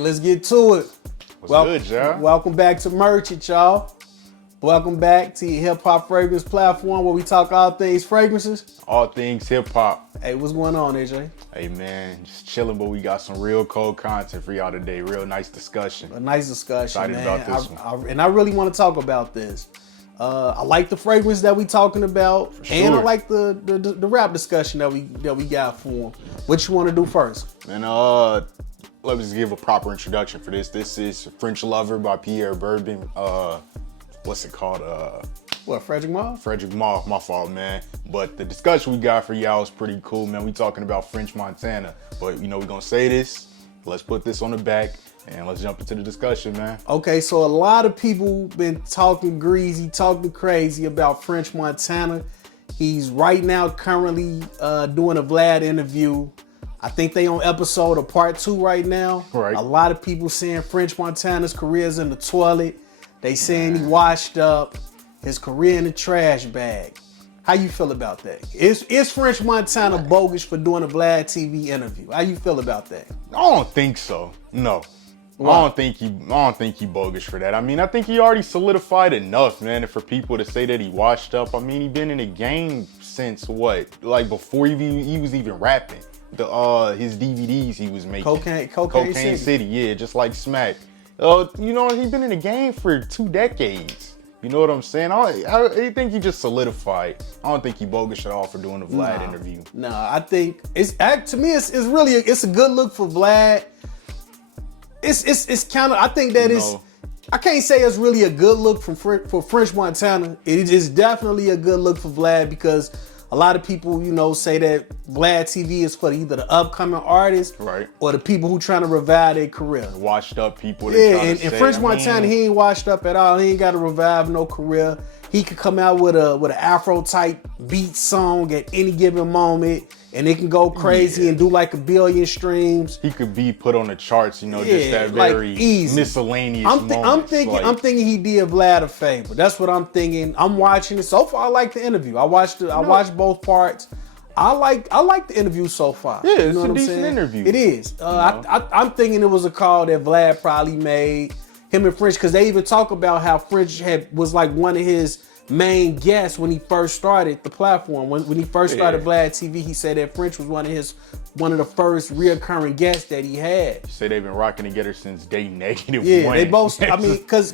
Let's get to it. Good, y'all? Welcome back to Merchant, y'all. Welcome back to your hip hop fragrance platform where we talk all things fragrances. All things hip hop. Hey, what's going on, AJ? Hey man, just chilling, but we got some real cold content for y'all today. Real nice discussion. A nice discussion, Excited man. about this one. And I really want to talk about this. I like the fragrance that we talking about, and I like the rap discussion that we got for them. What you want to do first? And let me just give a proper introduction for this. This is French Lover by Pierre Bourbon. What's it called? What, Frederic Malle? Frederic Malle, my fault, man. But the discussion we got for y'all is pretty cool, man. We talking about French Montana. But you know, we're gonna say this. Let's put this on the back and let's jump into the discussion, man. Okay, so a lot of people been talking greasy, talking crazy about French Montana. He's right now currently doing a Vlad interview. I think they on episode of part 2 right now. Right. A lot of people saying French Montana's career is in the toilet. They saying he washed up, his career in the trash bag. How you feel about that? Is French Montana bogus for doing a Vlad TV interview? How you feel about that? I don't think so. No. Why? I don't think he bogus for that. I mean, I think he already solidified enough, man. And for people to say that he washed up, I mean, he been in the game since what? Like before he was even rapping. His DVDs he was making. Cocaine City, yeah, just like Smack. You know, he been in the game for 2 decades. You know what I'm saying? I think he just solidified. I don't think he bogus at all for doing the Vlad interview. Nah, I think to me it's really a good look for Vlad. It's kind of, I think that I can't say it's really a good look for French Montana. It is definitely a good look for Vlad because a lot of people, you know, say that Vlad TV is for either the upcoming artists, right, or the people who trying to revive their career. Washed up people. Yeah, and French Montana, he ain't washed up at all. He ain't got to revive no career. He could come out with an Afro type beat song at any given moment, and it can go crazy and do like 1 billion streams. He could be put on the charts, you know, just that very miscellaneous I'm thinking he did Vlad a favor. That's what I'm thinking. I'm watching it. So far, I like the interview. I watched both parts. I like the interview so far. Yeah, you know it's a decent interview. It is. I'm thinking it was a call that Vlad probably made. Him and French, because they even talk about how French was like one of his main guests when he first started the platform. When he first started Vlad TV, he said that French was one of the first reoccurring guests that he had. You say they've been rocking together since day negative one. Yeah, they both. I mean, because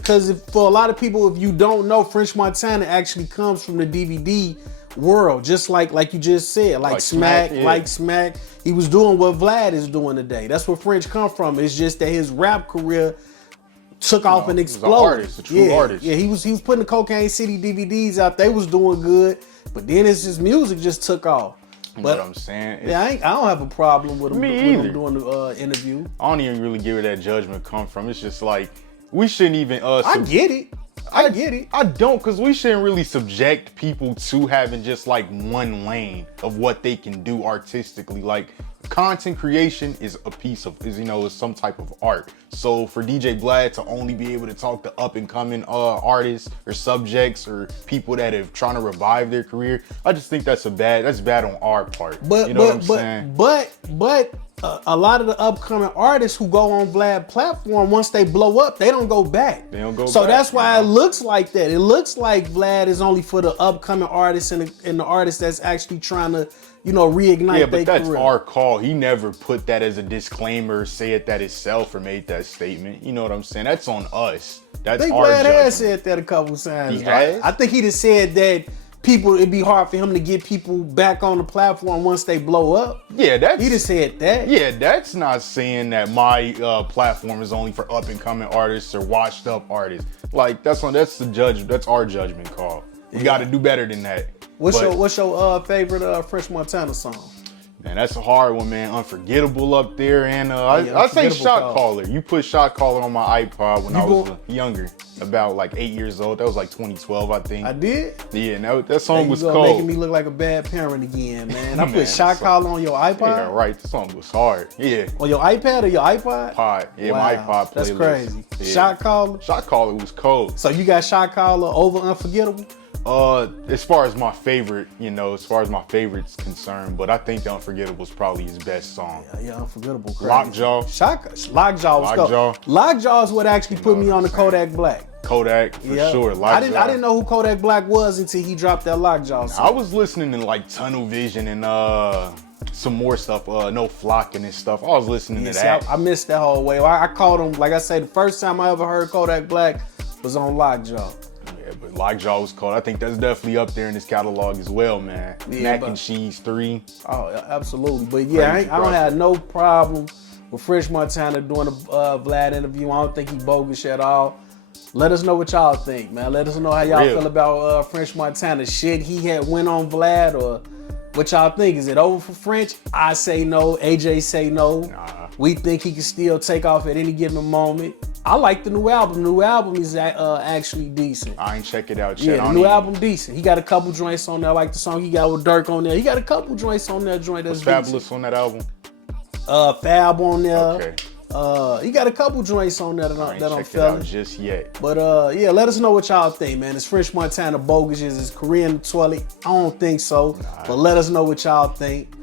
for a lot of people, if you don't know, French Montana actually comes from the DVD world, just like you just said, like Smack. He was doing what Vlad is doing today. That's where French come from. It's just that his rap career took off and exploded. A true artist. Yeah, he was putting the Cocaine City DVDs out. They was doing good, but then his music just took off. You know what I'm saying? I don't have a problem with him, doing the interview. I don't even really get where that judgment come from. It's just like we shouldn't even. I get it. I don't, because we shouldn't really subject people to having just like one lane of what they can do artistically. Like content creation is is some type of art. So for DJ Vlad to only be able to talk to up and coming artists or subjects or people that are trying to revive their career, I just think that's bad on our part. But you know what I'm saying? But a lot of the upcoming artists who go on Vlad platform, once they blow up, they don't go back. So that's why it looks like that. It looks like Vlad is only for the upcoming artists and the artists that's actually trying to, reignite their career. Yeah, but that's our call. He never put that as a disclaimer, say it that himself, or made that statement. You know what I'm saying? That's on us. That's I think our Vlad judgment. has said that a couple times. He has? I think he just said that it'd be hard for him to get people back on the platform once they blow up. Yeah, he just said that. Yeah, that's not saying that my platform is only for up and coming artists or washed up artists. Like that's our judgment call. We got to do better than that. What's your favorite French Montana song? Man, that's a hard one, man. Unforgettable up there, and I say Shot Caller. You put Shot Caller on my iPod when I was younger, about like 8 years old. That was like 2012, I think. I did? Yeah, and that song was cold. Making me look like a bad parent again, man. I put Shot Caller on your iPod? Yeah, right. The song was hard. Yeah. On your iPad or your iPod? Pod. Yeah, wow, my iPod playlist. That's crazy. Yeah. Shot Caller? Shot Caller was cold. So you got Shot Caller over Unforgettable? As far as my favorite, as far as my favorite's concerned, but I think the Unforgettable is probably his best song. Yeah, Unforgettable. Crazy. Lockjaw. Lockjaw was cold. Lockjaw is what actually put me on the Kodak Black. Kodak, for sure. Lockjaw. I didn't know who Kodak Black was until he dropped that Lockjaw song. I was listening to like Tunnel Vision and some more stuff, No Flocking and stuff. I was listening to that. I missed that whole way. I caught him, like I say, the first time I ever heard Kodak Black was on Lockjaw. Yeah, but Lockjaw was cold. I think that's definitely up there in his catalog as well, man. Mac and Cheese 3. Oh, absolutely. But yeah, I don't have no problem with French Montana doing a Vlad interview. I don't think he bogus at all. Let us know what y'all think, man. Let us know how y'all feel about French Montana. Shit, he had went on Vlad, or what y'all think? Is it over for French? I say no. AJ say no. Nah. We think he can still take off at any given moment. I like the new album. The new album is actually decent. I ain't check it out yet. Yeah, the new album decent. He got a couple joints on there, like the song he got with Dirk on there. He got a couple joints on that joint that's decent. Fabulous on that album? Fab on there. Okay. He got a couple joints on there that I'm feeling. Just yet. But yeah, let us know what y'all think, man. Is French Montana bogus? Is Korean in the toilet? I don't think so. Nah. But let us know what y'all think.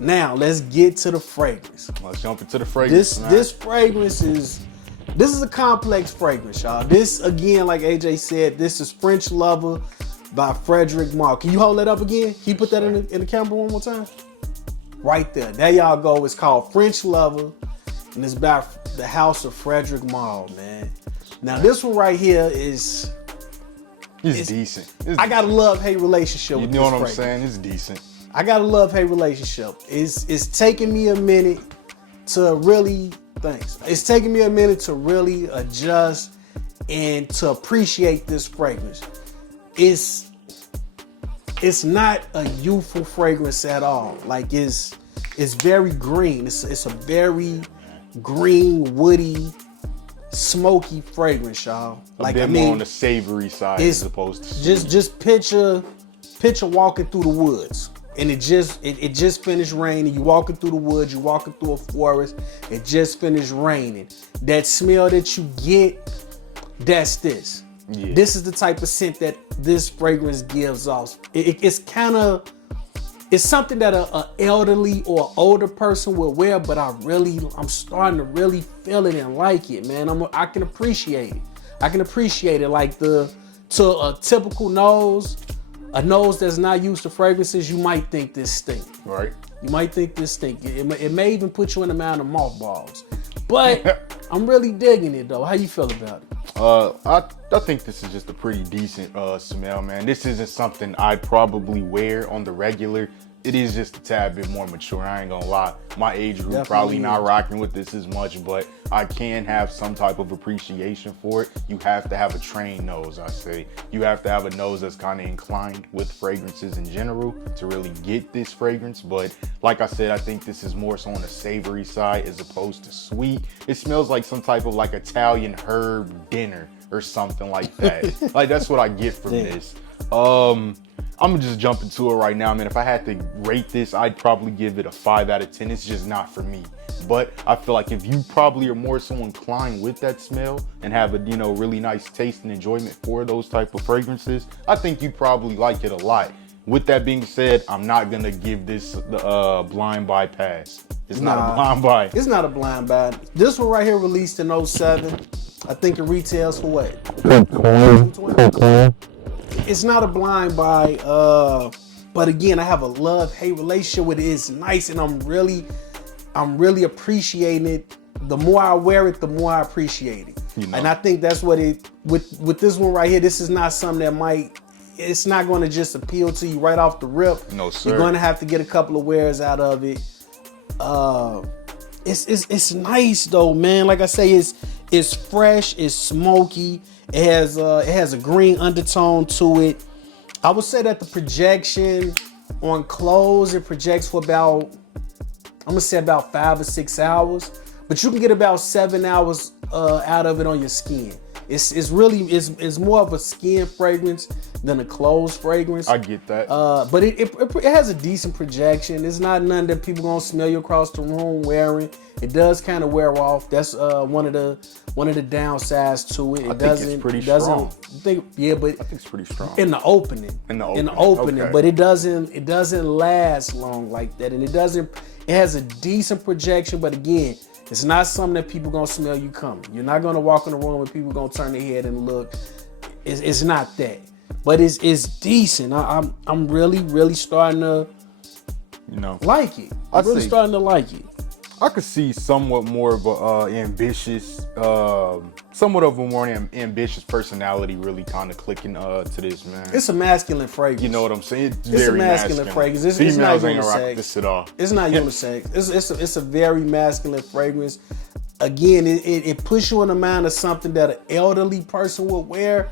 Now let's get to the fragrance. Let's jump into the fragrance. This fragrance is a complex fragrance, y'all. This again, like AJ said, this is French Lover by Frederic Malle. Can you hold that up again? Can you put that in the camera one more time? Right there. There y'all go. It's called French Lover. And it's about the house of Frederic Malle, man. Now this one right here is decent. I got a love-hate relationship with this fragrance. You know what I'm saying? It's decent. I got a love-hate relationship. It's taking me a minute to really It's taking me a minute to really adjust and to appreciate this fragrance. It's not a youthful fragrance at all. Like it's very green. It's a very green, woody, smoky fragrance, y'all. Like more on the savory side as opposed to just picture walking through the woods, and it just finished raining. You walking through the woods, you walking through a forest. It just finished raining. That smell that you get, that's this. Yeah. This is the type of scent that this fragrance gives off. It's something that an elderly or older person will wear, but I'm starting to really feel it and like it, man. I can appreciate it. I can appreciate it. Like to a typical nose, a nose that's not used to fragrances, you might think this stink. Right. You might think this stink. It may even put you in the mound of mothballs. But I'm really digging it though. How you feel about it? I think this is just a pretty decent smell, man. This isn't something I'd probably wear on the regular. It is just a tad bit more mature, I ain't gonna lie. My age group probably not rocking with this as much, but I can have some type of appreciation for it. You have to have a trained nose, I say. You have to have a nose that's kind of inclined with fragrances in general to really get this fragrance. But like I said, I think this is more so on the savory side as opposed to sweet. It smells like some type of like Italian herb dinner or something like that. Like that's what I get from this. I'm gonna just jump into it right now, man. If I had to rate this, I'd probably give it a 5 out of 10. It's just not for me. But I feel like if you probably are more so inclined with that smell and have a, really nice taste and enjoyment for those type of fragrances, I think you'd probably like it a lot. With that being said, I'm not gonna give this the blind buy pass. It's not a blind buy. It's not a blind buy. This one right here released in 07. I think it retails for what? $220. It's not a blind buy, but again, I have a love-hate relationship with it. It's nice, and I'm really appreciating it. The more I wear it, the more I appreciate it. And I think that's what with this one right here. This is not something that it's not going to just appeal to you right off the rip. No, sir. You're going to have to get a couple of wears out of it. It's nice though, man. Like I say, it's fresh, it's smoky. It has a green undertone to it. I would say that the projection on clothes, it projects for about I'm gonna say about 5 or 6 hours, but you can get about 7 hours out of it on your skin. It's really more of a skin fragrance than a clothes fragrance. I get that. But it has a decent projection. It's not none that people gonna smell you across the room wearing. It does kind of wear off. That's one of the downsides to it. I think it's pretty strong. But I think it's pretty strong. in the opening. Okay. But it doesn't last long like that, and it has a decent projection. But again, it's not something that people gonna smell you coming. You're not gonna walk in the room and people gonna turn their head and look. It's not that, but it's decent. I'm really starting to like it. I'm really starting to like it. I could see somewhat more of a ambitious personality really kind of clicking to this, man. It's a masculine fragrance. You know what I'm saying? It's very a masculine fragrance. It's not ain't unisex. rock this at all. It's not unisex. It's a very masculine fragrance. Again, it puts you in the mind of something that an elderly person would wear.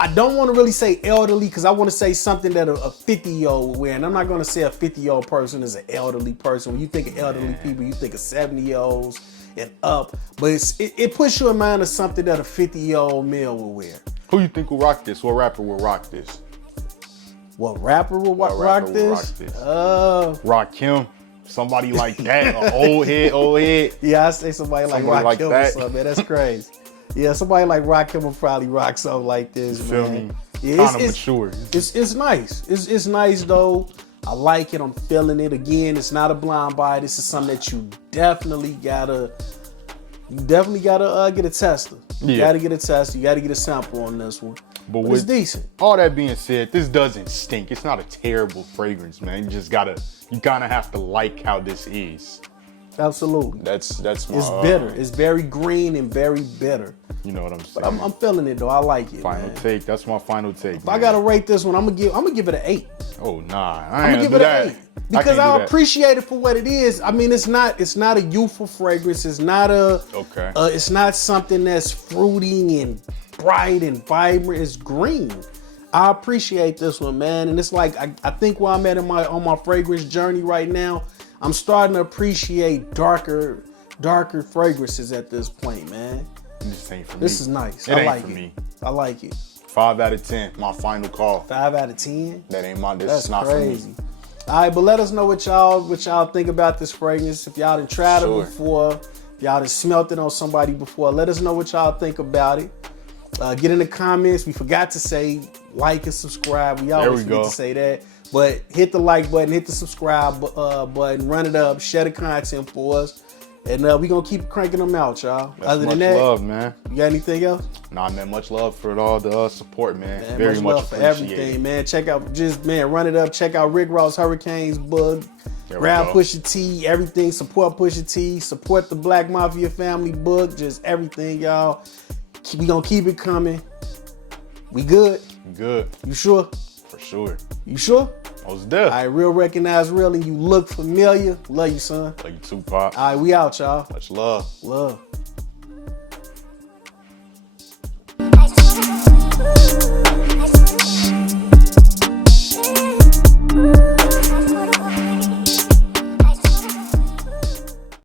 I don't want to really say elderly because I want to say something that a 50-year-old would wear. And I'm not going to say a 50-year-old person is an elderly person. When you think of elderly people, you think of 70-year-olds and up. But it puts you in mind of something that a 50-year-old male will wear. Who you think will rock this? What rapper will rock this? What rapper will rock this? Rakim. Somebody like that. An old head. Yeah, I say somebody like Rakim or something, man. That's crazy. Yeah, somebody like Rakim will probably rock something like this, man. Feel me? Yeah, kind of mature. It's nice. It's nice though. I like it. I'm feeling it. Again, it's not a blind buy. This is something that you definitely gotta get a tester. You gotta get a tester. You gotta get a sample on this one. But it's decent. All that being said, this doesn't stink. It's not a terrible fragrance, man. You kind of have to like how this is. Absolutely. That's my. It's bitter. It's very green and very bitter. You know what I'm saying? But I'm feeling it though. I like it. Final take. That's my final take. If I gotta rate this one, I'm gonna give it an 8. Oh nah, I'm gonna give it an 8 because I appreciate it for what it is. I mean, it's not a youthful fragrance. It's not it's not something that's fruity and bright and vibrant. It's green. I appreciate this one, man. And it's like I think where I'm at on my fragrance journey right now, I'm starting to appreciate darker fragrances at this point, man. This ain't for me. This is nice. I like it. I like it. 5 out of 10. My final call. 5 out of 10. That ain't my. That's is not crazy. for me. All right, but let us know what y'all think about this fragrance. If y'all done tried it before, if y'all done smelt it on somebody before, let us know what y'all think about it. Get in the comments. We forgot to say like and subscribe. We always forget to say that. But hit the like button, hit the subscribe button, run it up, share the content for us. And we're going to keep cranking them out, y'all. Other than that, love, man. You got anything else? Nah, man, much love for all the support, man. Very much love for everything, man. Check out, run it up. Check out Rick Ross Hurricanes book. Grab Pusha T, everything. Support Pusha T. Support the Black Mafia Family book. Just everything, y'all. We going to keep it coming. We good? Good. You sure? For sure. You sure? Most deaf. All right, real recognize real, and you look familiar. Love you, son. Love you too, Pop. All right, we out, y'all. Much love. Love.